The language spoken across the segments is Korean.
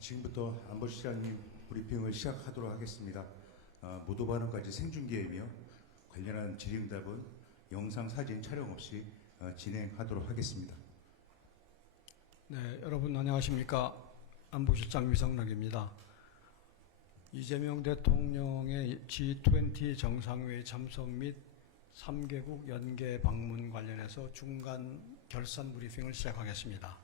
지금부터 안보실장님 브리핑을 시작하도록 하겠습니다. 모두 발언까지 생중계이며 관련한 질의응답은 영상, 사진 촬영 없이 진행하도록 하겠습니다. 네, 여러분 안녕하십니까? 안보실장 위성락입니다. 이재명 대통령의 G20 정상회의 참석 및 3개국 연계 방문 관련해서 중간 결산 브리핑을 시작하겠습니다.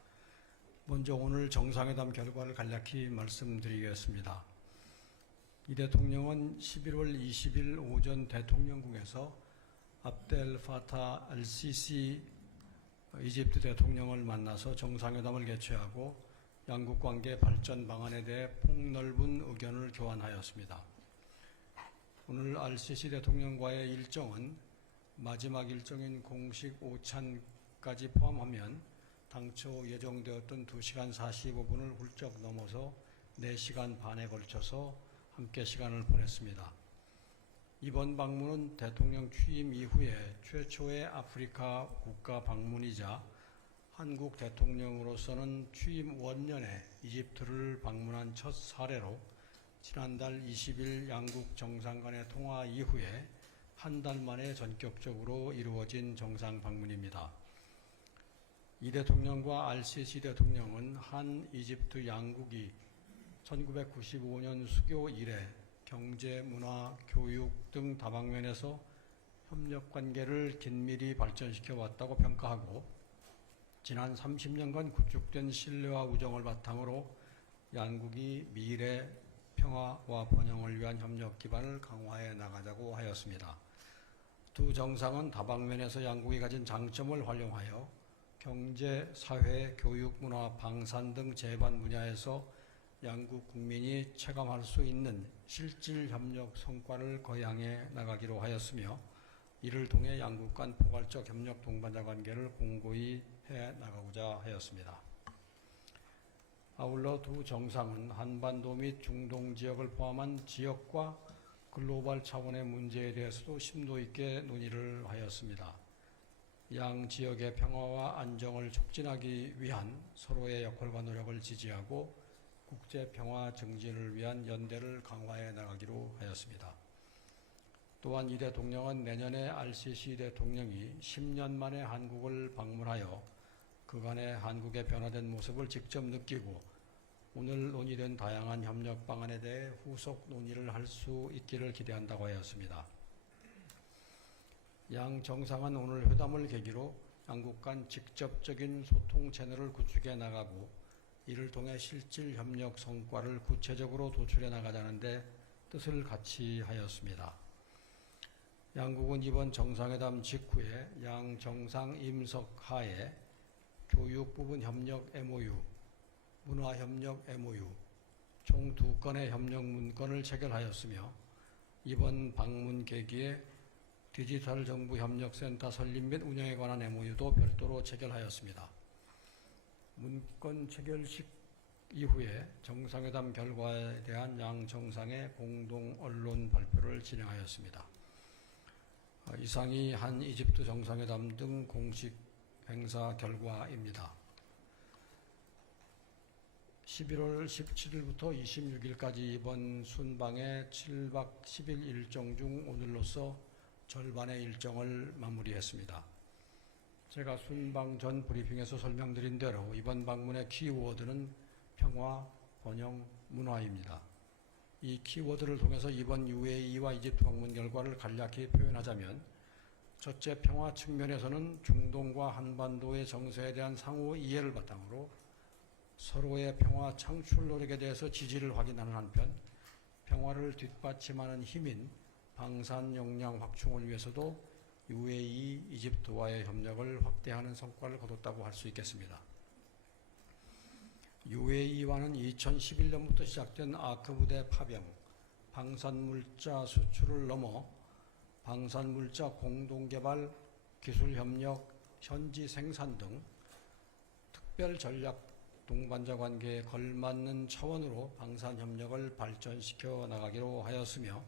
먼저 오늘 정상회담 결과를 간략히 말씀드리겠습니다. 이 대통령은 11월 20일 오전 대통령궁에서 압델 파타 알시시 이집트 대통령을 만나서 정상회담을 개최하고 양국 관계 발전 방안에 대해 폭넓은 의견을 교환하였습니다. 오늘 알시시 대통령과의 일정은 마지막 일정인 공식 오찬까지 포함하면 당초 예정되었던 2시간 45분을 훌쩍 넘어서 4시간 반에 걸쳐서 함께 시간을 보냈습니다. 이번 방문은 대통령 취임 이후에 최초의 아프리카 국가 방문이자 한국 대통령으로서는 취임 원년에 이집트를 방문한 첫 사례로 지난달 20일 양국 정상 간의 통화 이후에 한 달 만에 전격적으로 이루어진 정상 방문입니다. 이 대통령과 알시시 대통령은 한 이집트 양국이 1995년 수교 이래 경제, 문화, 교육 등 다방면에서 협력 관계를 긴밀히 발전시켜 왔다고 평가하고 지난 30년간 구축된 신뢰와 우정을 바탕으로 양국이 미래 평화와 번영을 위한 협력 기반을 강화해 나가자고 하였습니다. 두 정상은 다방면에서 양국이 가진 장점을 활용하여 경제, 사회, 교육, 문화, 방산 등 제반 분야에서 양국 국민이 체감할 수 있는 실질 협력 성과를 거양해 나가기로 하였으며 이를 통해 양국 간 포괄적 협력 동반자 관계를 공고히 해 나가고자 하였습니다. 아울러 두 정상은 한반도 및 중동 지역을 포함한 지역과 글로벌 차원의 문제에 대해서도 심도 있게 논의를 하였습니다. 양 지역의 평화와 안정을 촉진하기 위한 서로의 역할과 노력을 지지하고 국제 평화 증진을 위한 연대를 강화해 나가기로 하였습니다. 또한 이 대통령은 내년에 알시시 대통령이 10년 만에 한국을 방문하여 그간의 한국의 변화된 모습을 직접 느끼고 오늘 논의된 다양한 협력 방안에 대해 후속 논의를 할 수 있기를 기대한다고 하였습니다. 양 정상은 오늘 회담을 계기로 양국 간 직접적인 소통 채널을 구축해 나가고 이를 통해 실질 협력 성과를 구체적으로 도출해 나가자는 데 뜻을 같이 하였습니다. 양국은 이번 정상회담 직후에 양 정상 임석 하에 교육 부분 협력 MOU, 문화협력 MOU, 총 2건의 협력 문건을 체결하였으며 이번 방문 계기에 디지털 정부 협력센터 설립 및 운영에 관한 MOU도 별도로 체결하였습니다. 문건 체결식 이후에 정상회담 결과에 대한 양 정상의 공동 언론 발표를 진행하였습니다. 이상이 한 이집트 정상회담 등 공식 행사 결과입니다. 11월 17일부터 26일까지 이번 순방의 7박 10일 일정 중 오늘로서 절반의 일정을 마무리했습니다. 제가 순방 전 브리핑에서 설명드린 대로 이번 방문의 키워드는 평화, 번영, 문화입니다. 이 키워드를 통해서 이번 UAE와 이집트 방문 결과를 간략히 표현하자면 첫째, 평화 측면에서는 중동과 한반도의 정세에 대한 상호 이해를 바탕으로 서로의 평화 창출 노력에 대해서 지지를 확인하는 한편 평화를 뒷받침하는 힘인 방산 역량 확충을 위해서도 UAE, 이집트와의 협력을 확대하는 성과를 거뒀다고 할 수 있겠습니다. UAE와는 2011년부터 시작된 아크 부대 파병, 방산물자 수출을 넘어 방산물자 공동개발, 기술협력, 현지 생산 등 특별 전략 동반자 관계에 걸맞는 차원으로 방산협력을 발전시켜 나가기로 하였으며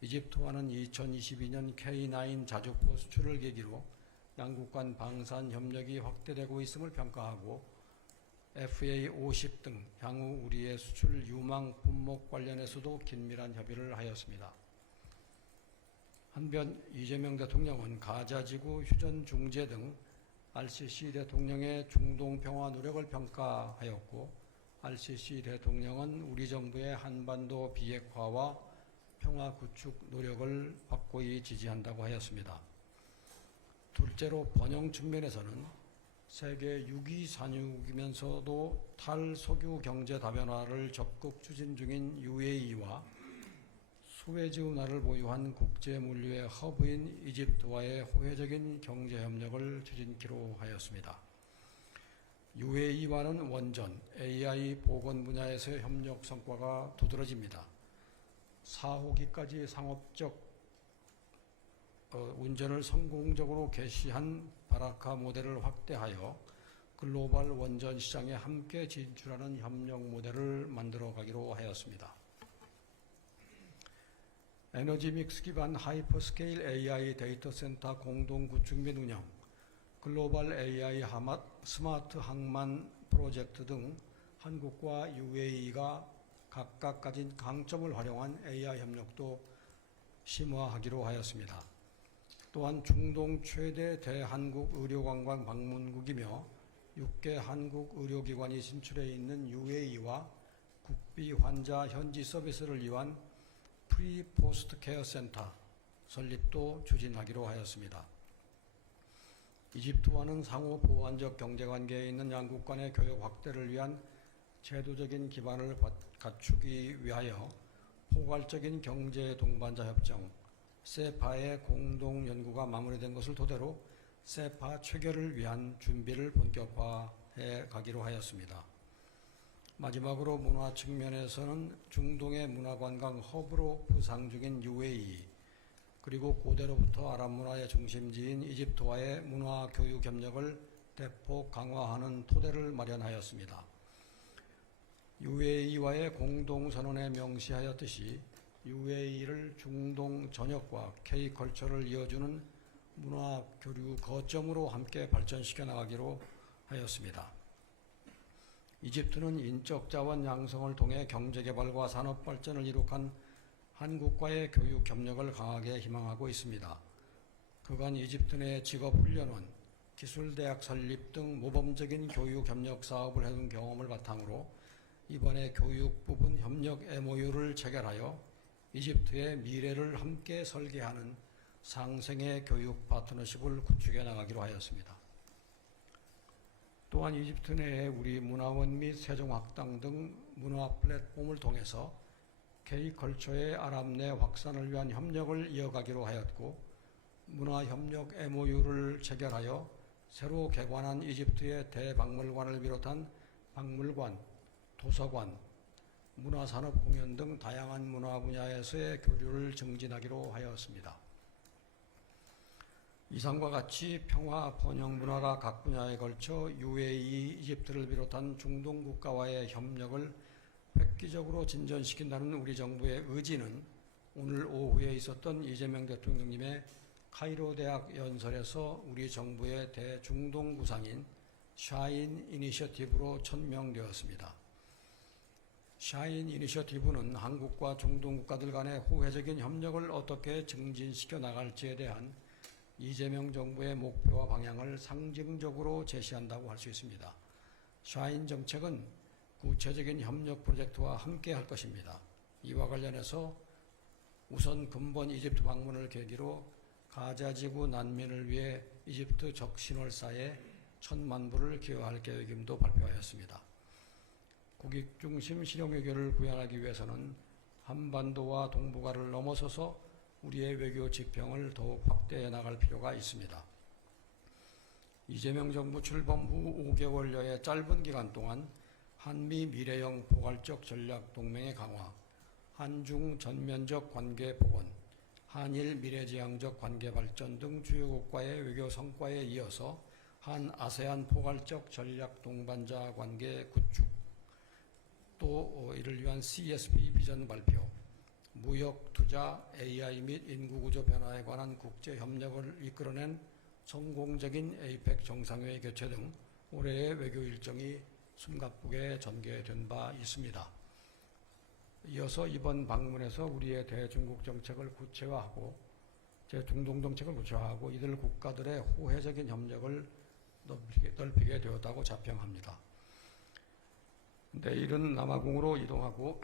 이집트와는 2022년 K9 자주포 수출을 계기로 양국 간 방산 협력이 확대되고 있음을 평가하고 FA50 등 향후 우리의 수출 유망 품목 관련해서도 긴밀한 협의를 하였습니다. 한편 이재명 대통령은 가자지구 휴전 중재 등 RCC 대통령의 중동 평화 노력을 평가하였고, RCC 대통령은 우리 정부의 한반도 비핵화와 평화 구축 노력을 확고히 지지한다고 하였습니다. 둘째로 번영 측면에서는 세계 6위 산유국이면서도 탈석유 경제 다변화를 적극 추진 중인 UAE와 수에즈 운하를 보유한 국제 물류의 허브인 이집트와의 호혜적인 경제 협력을 추진키로 하였습니다. UAE와는 원전, AI 보건 분야에서의 협력 성과가 두드러집니다. 4호기까지 상업적 운전을 성공적으로 개시한 바라카 모델을 확대하여 글로벌 원전 시장에 함께 진출하는 협력 모델을 만들어 가기로 하였습니다. 에너지 믹스 기반 하이퍼스케일 AI 데이터 센터 공동 구축 및 운영, 글로벌 AI 스마트 항만 프로젝트 등 한국과 UAE가 각각 가진 강점을 활용한 AI 협력도 심화하기로 하였습니다. 또한 중동 최대 대한국 의료관광 방문국이며 6개 한국 의료기관이 진출해 있는 UAE와 국비 환자 현지 서비스를 위한 프리 포스트 케어 센터 설립도 추진하기로 하였습니다. 이집트와는 상호 보완적 경제관계에 있는 양국 간의 교역 확대를 위한 제도적인 기반을 갖추기 위하여 포괄적인 경제 동반자 협정 세파의 공동 연구가 마무리된 것을 토대로 세파 체결을 위한 준비를 본격화해 가기로 하였습니다. 마지막으로 문화 측면에서는 중동의 문화관광 허브로 부상 중인 UAE, 그리고 고대로부터 아랍 문화의 중심지인 이집트와의 문화 교육 협력을 대폭 강화하는 토대를 마련하였습니다. UAE와의 공동선언에 명시하였듯이 UAE를 중동 전역과 K컬처를 이어주는 문화 교류 거점으로 함께 발전시켜 나가기로 하였습니다. 이집트는 인적 자원 양성을 통해 경제개발과 산업발전을 이룩한 한국과의 교육 협력을 강하게 희망하고 있습니다. 그간 이집트 내 직업훈련원, 기술대학 설립 등 모범적인 교육 협력 사업을 해온 경험을 바탕으로 이번에 교육 부분 협력 MOU를 체결하여 이집트의 미래를 함께 설계하는 상생의 교육 파트너십을 구축해 나가기로 하였습니다. 또한 이집트 내에 우리 문화원 및 세종학당 등 문화 플랫폼을 통해서 K컬처의 아랍 내 확산을 위한 협력을 이어가기로 하였고, 문화협력 MOU를 체결하여 새로 개관한 이집트의 대박물관을 비롯한 박물관, 도서관, 문화산업공연 등 다양한 문화 분야에서의 교류를 증진하기로 하였습니다. 이상과 같이 평화, 번영 문화가 각 분야에 걸쳐 UAE, 이집트를 비롯한 중동 국가와의 협력을 획기적으로 진전시킨다는 우리 정부의 의지는 오늘 오후에 있었던 이재명 대통령님의 카이로 대학 연설에서 우리 정부의 대중동 구상인 샤인 이니셔티브로 천명되었습니다. 샤인 이니셔티브는 한국과 중동 국가들 간의 호혜적인 협력을 어떻게 증진시켜 나갈지에 대한 이재명 정부의 목표와 방향을 상징적으로 제시한다고 할 수 있습니다. 샤인 정책은 구체적인 협력 프로젝트와 함께 할 것입니다. 이와 관련해서 우선 근본 이집트 방문을 계기로 가자지구 난민을 위해 이집트 적신월사에 1,000만 불을 기여할 계획임도 발표하였습니다. 국익중심 실용외교를 구현하기 위해서는 한반도와 동북아를 넘어서서 우리의 외교 지평을 더욱 확대해 나갈 필요가 있습니다. 이재명 정부 출범 후 5개월여의 짧은 기간 동안 한미 미래형 포괄적 전략 동맹의 강화, 한중 전면적 관계 복원, 한일 미래지향적 관계 발전 등 주요국과의 외교 성과에 이어서 한 아세안 포괄적 전략 동반자 관계 구축, 또 이를 위한 CSP 비전 발표, 무역, 투자, AI 및 인구구조 변화에 관한 국제협력을 이끌어낸 성공적인 APEC 정상회의 개최 등 올해의 외교 일정이 숨가쁘게 전개된 바 있습니다. 이어서 이번 방문에서 우리의 대중국 정책을 구체화하고 제중동 정책을 구체화하고 이들 국가들의 호혜적인 협력을 넓히게 되었다고 자평합니다. 내일은 남아공으로 이동하고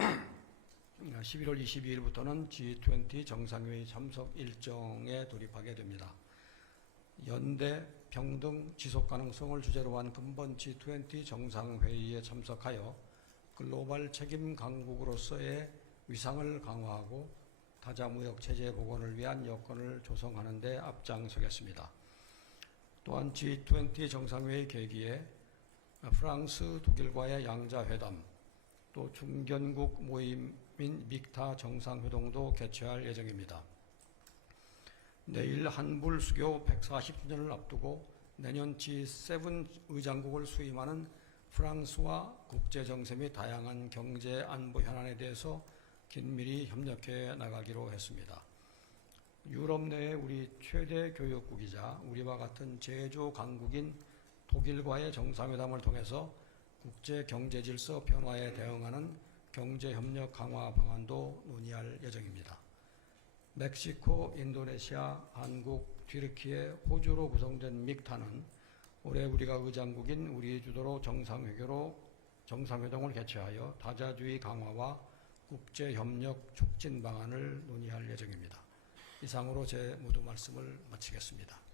11월 22일부터는 G20 정상회의 참석 일정에 돌입하게 됩니다. 연대, 평등, 지속가능성을 주제로 한 근본 G20 정상회의에 참석하여 글로벌 책임 강국으로서의 위상을 강화하고 타자무역 체제 복원을 위한 여건을 조성하는 데 앞장서겠습니다. 또한 G20 정상회의 계기에 프랑스, 독일과의 양자회담, 또 중견국 모임인 믹타 정상회동도 개최할 예정입니다. 내일 한불수교 140주년을 앞두고 내년 G7 의장국을 수임하는 프랑스와 국제정세 및 다양한 경제 안보 현안에 대해서 긴밀히 협력해 나가기로 했습니다. 유럽 내의 우리 최대 교역국이자 우리와 같은 제조 강국인 독일과의 정상회담을 통해서 국제 경제 질서 변화에 대응하는 경제 협력 강화 방안도 논의할 예정입니다. 멕시코, 인도네시아, 한국, 튀르키예, 호주로 구성된 믹타는 올해 우리가 의장국인 우리 주도로 정상회동을 개최하여 다자주의 강화와 국제협력 촉진 방안을 논의할 예정입니다. 이상으로 제 모두 말씀을 마치겠습니다.